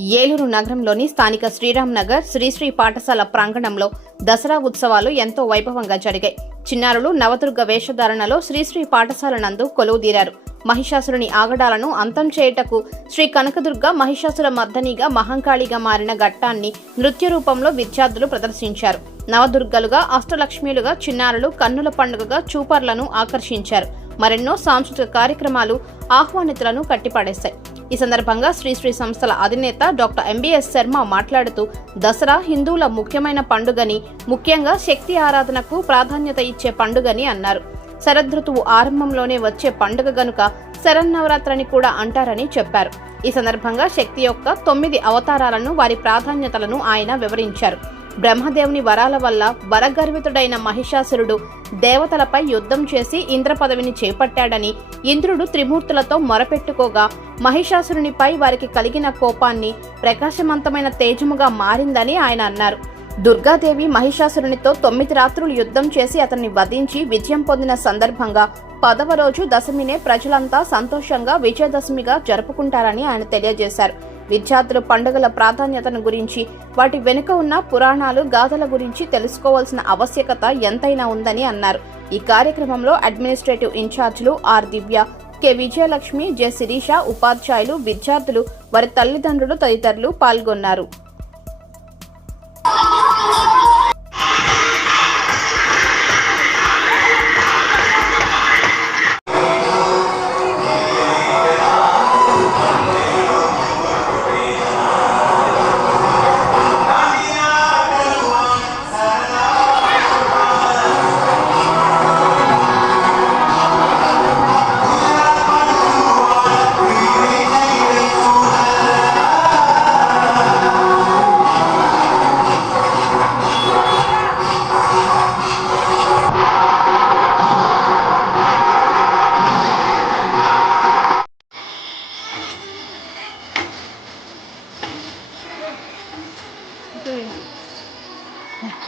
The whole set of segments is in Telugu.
ఏలూరు నగరంలోని స్థానిక శ్రీరామ్ నగర్ శ్రీశ్రీ పాఠశాల ప్రాంగణంలో దసరా ఉత్సవాలు ఎంతో వైభవంగా జరిగాయి. చిన్నారులు నవదుర్గ వేషధారణలో శ్రీశ్రీ పాఠశాల నందు కొలువుదీరారు. మహిషాసురుని ఆగడాలను అంతం చేయుటకు శ్రీ కనకదుర్గ మహిషాసుర మర్దనిగా మహంకాళిగా మారిన ఘట్టాన్ని నృత్య రూపంలో విద్యార్థులు ప్రదర్శించారు. నవదుర్గలుగా అష్టలక్ష్మిలుగా చిన్నారులు కన్నుల పండుగగా చూపర్లను ఆకర్షించారు. మరెన్నో సాంస్కృతిక కార్యక్రమాలు ఆహ్వానితులను కట్టిపడేశాయి. ఈ సందర్భంగా శ్రీశ్రీ సంస్థల అధినేత డాక్టర్ ఎంబీఎస్ శర్మ మాట్లాడుతూ దసరా హిందువుల ముఖ్యమైన పండుగని ముఖ్యంగా శక్తి ఆరాధనకు ప్రాధాన్యత ఇచ్చే పండుగని అన్నారు. శరదృతువు ఆరంభంలోనే వచ్చే పండుగ గనుక శరన్నవరాత్రని కూడా అంటారని చెప్పారు. ఈ సందర్భంగా శక్తి యొక్క తొమ్మిది అవతారాలను వారి ప్రాధాన్యతలను ఆయన వివరించారు. బ్రహ్మదేవుని వరాల వల్ల వరగర్వితుడైన మహిషాసురుడు దేవతలపై యుద్ధం చేసి ఇంద్ర పదవిని చేపట్టాడని ఇంద్రుడు త్రిమూర్తులతో మొరపెట్టుకోగా మహిషాసురునిపై వారికి కలిగిన కోపాన్ని ప్రకాశవంతమైన తేజముగా మారిందని ఆయన అన్నారు. దుర్గాదేవి మహిషాసురునితో తొమ్మిది రాత్రులు యుద్ధం చేసి అతన్ని వధించి విజయం పొందిన సందర్భంగా పదవ రోజు దశమినే ప్రజలంతా సంతోషంగా విజయదశమిగా జరుపుకుంటారని ఆయన తెలియజేశారు. విద్యార్థులు పండుగల ప్రాధాన్యతను గురించి వాటి వెనుక ఉన్న పురాణాలు గాథల గురించి తెలుసుకోవాల్సిన ఆవశ్యకత ఎంతైనా ఉందని అన్నారు. ఈ కార్యక్రమంలో administrative ఇన్ఛార్జ్లు R Divya K Vijayalakshmi J Sirisha ఉపాధ్యాయులు విద్యార్థులు వారి తల్లిదండ్రులు తదితరులు పాల్గొన్నారు. 对。唉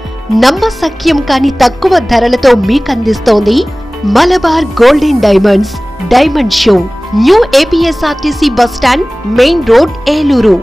నమ్మసక్యం కాని తక్కువ ధరలతో మీకందిస్తోంది Malabar golden diamonds diamond show new APSRTC bus stand main road Eluru.